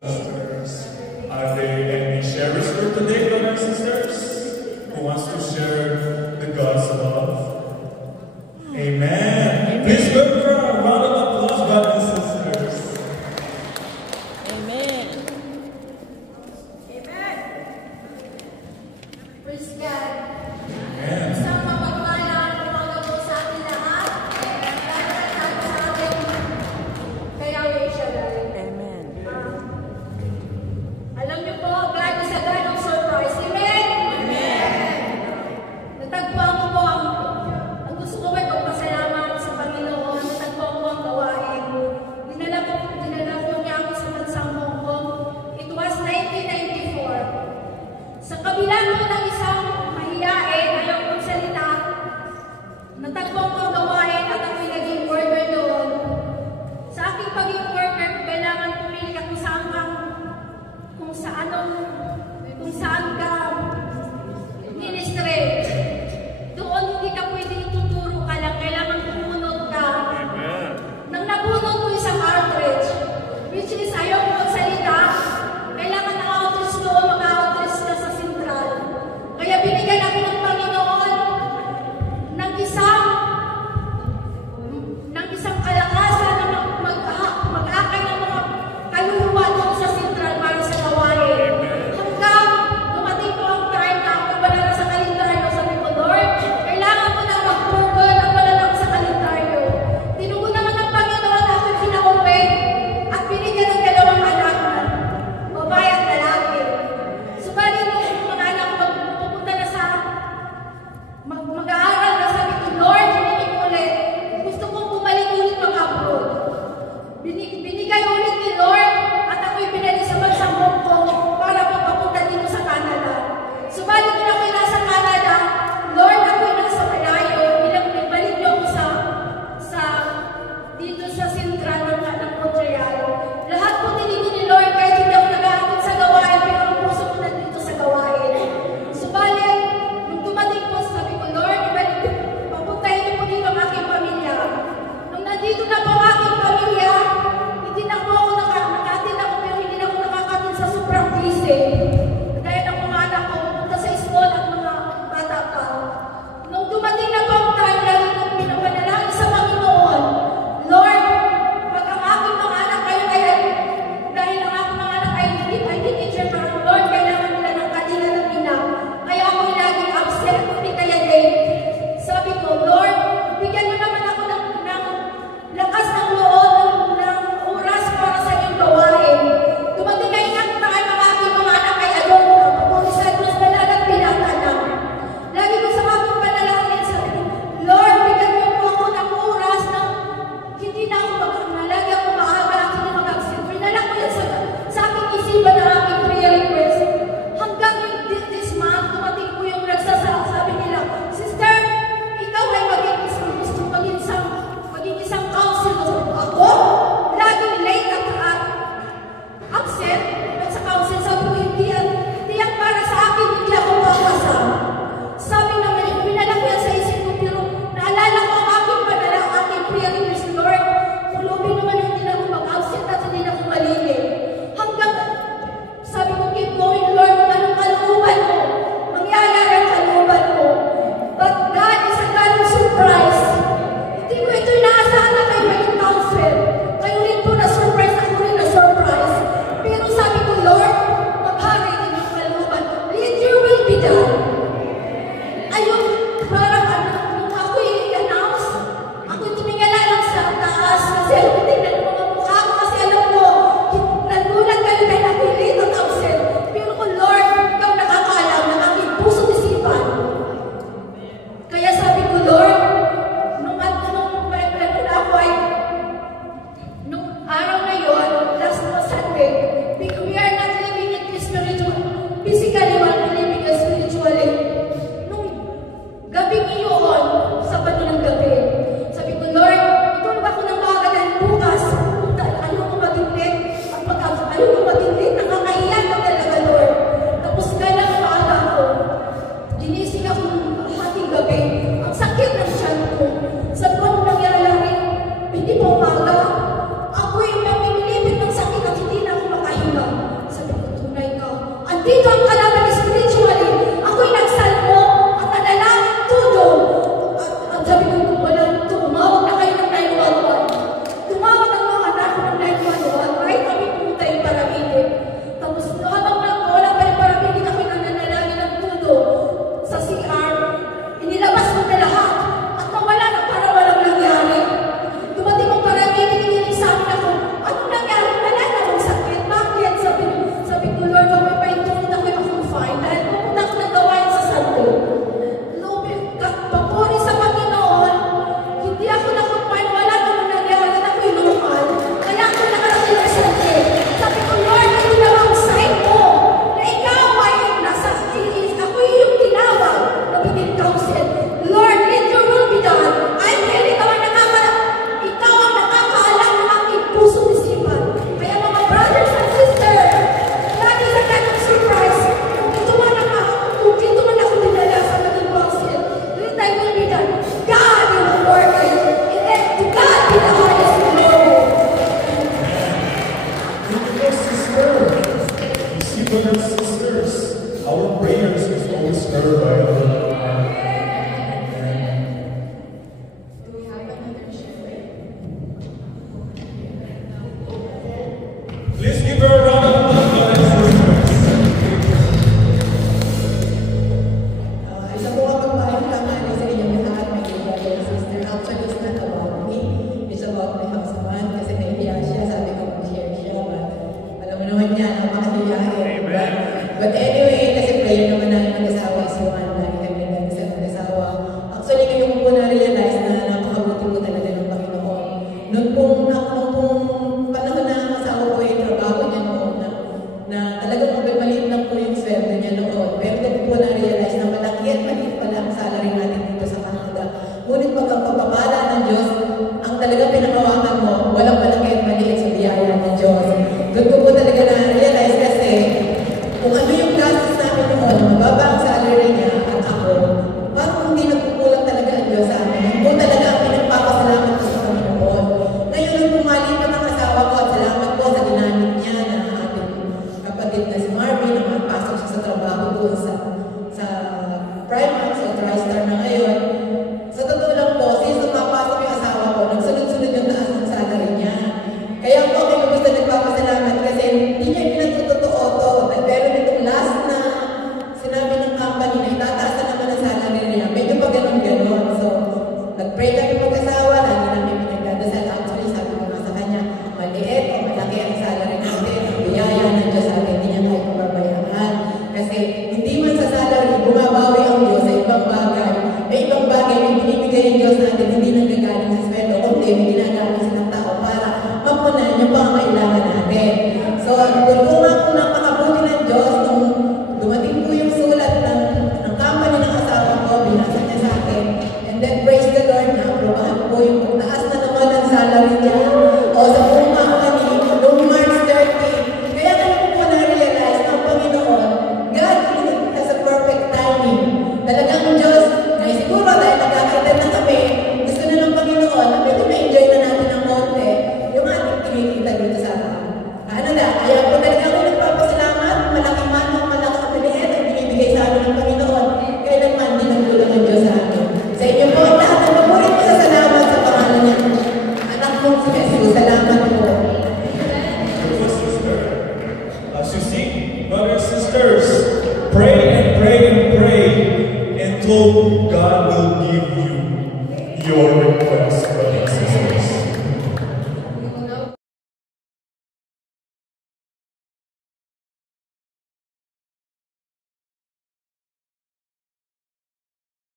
Are there any sharers for today, brothers and sisters? Who wants to share the God's love? Amen. Please look for a round of applause, brothers and sisters. Amen. Amen. Praise God. Amen. Isang mapagpalang umaga po sa ating lahat. Lalo na sa ating kay Yahweh Shaddai. Amen. Alam niyo po, God is a God of surprise. Amen? Amen. Natagpuan ko po ang Nandito ang kalaban spiritually. Ako'y nagsalmo at nanalangin todo. At sabi ko, tumawag na kayo ng 911. Tumawag ang mga anak ko ng 911. Right kami pumunta yung paramedic. Tapos habang wala pa yung paramedic, ako'y nananalangin ng todo. Sa CR, inilabas ko na lahat. At nawala na para walang nangyari. Dumating ang paramedic, iniexamine ako. Anong nangyari? Wala na akong sakit. Bakit? Sabi ko, Lord, ako may paintulong na kayo akong fine. Dahil pumunta ko ng gawain sa Santo. Papuri sa Panginoon, hindi ako nakapine. Wala namang nangyari na ako'y normal. Kaya ako nakarating na sakit. Sabi ko, Lord, ito na ang sign mo. Na ikaw ay nasa ako yung tinawag na bigil counsel. Lord, let your will be done. I'm really ikaw ang nakakaalam ng aking puso isipan. Kaya mga brothers and sisters, lagi sa ganang surprise. Kung dito man ako dinala sa naging counsel, let thy will be done. God will work it. And then to God be the highest glory. Beautiful sister. You see, brothers and sisters, our prayers is always heard by the Lord. Do we have another share? Please give her a round of applause, brothers and sisters. Isa po ang pagpapahintangani sa inyong lahat, my dear brother and sister. Actually, it's not about me. It's about my husband. Kasi nahihiya siya. Sabi ko mag-share siya. But alam mo naman niya, napakahiyain. But anyway, kasi prayer naman namin mag-asawa is one. Lagi kami nag-isa mag-asawa. Actually, ngayon ko po na-realize na napakabuti po talaga ng Panginoon. Noong pong panahon na ang asawa ko yung trabaho niya noon na talagang maliit lang po yung sweldo niya noon. Pero doon po na-realize na malaki at maliit pala ang salary natin dito sa Canada. Ngunit pag ang pagpapala ng Diyos, ang talagang pinakawakan mo, walang malaki at maliit sa biyaya ng Diyos. Doon ko po talaga na-realize kasi kung ano yung gastos namin noon, mababa ang salary niya at ako, parang hindi nagkukulang talaga ang Diyos sa amin. Yun po talaga ang pinagpapasalamat ko sa Panginoon. Ngayon, nung pumalipat ang asawa ko at salamat po sa ginamit niya na ating kapatid na si Marvin na mapasok siya sa trabaho doon sa Primark, sa TriStar na ngayon. Sa totoo lang po, since mapasok yung asawa ko, nagsunod-sunod yung taas ng salary niya. Kaya po ako yung gusto nagpapasalamat kasi hindi niya pinagtutoo to. Pero nitong last na sinabi ng company na itataas na naman ang salary niya, medyo pa ganun-ganon. So, nag-pray kami mag-asawa, lagi namin pinagdadasal. Actually, sabi ko nga sa kanya, maliit o malaki ang salary natin, ang biyaya ng Diyos sa atin, hindi niya tayo mababayaan. Kasi hindi man sa salary, bumabawi ang Diyos sa ibang bagay. May ibang bagay na binibigay ang Diyos natin, hindi nanggagaling sa sweldo, kundi may ginagaling sa ng tao para mapunan yung pangangailangan natin. So, doon po nga po napakabuti ng Diyos nung dumating po yung sulat ng company ng asawa ko, binasa niya sa akin. And then, praise the Lord, na-aprobahan po yung taas na naman ang salary niya. O sa buong company, noong March 30. Kaya kami po na-realize ng Panginoon, God has a perfect timing. Talagang Diyos, ay siguro dahil nagkakaitan na kami, gusto na ng Panginoon, na pwede ma-enjoy na natin ng konti yung ating kinikita dito sa atin. Ano na, kaya po talaga ako nagpapasalamat, malaking man o malaking kapilihan ang binibigay sa amin ng Panginoon. Kailanman din ang tulong ng Diyos sa amin. Sa inyo po, lahat ng mabuhay ko sa salamat sa pangalan niya. Anak mo si Jesus, salamat po. As you see, brothers and sisters, pray and pray and pray until God will give you your request.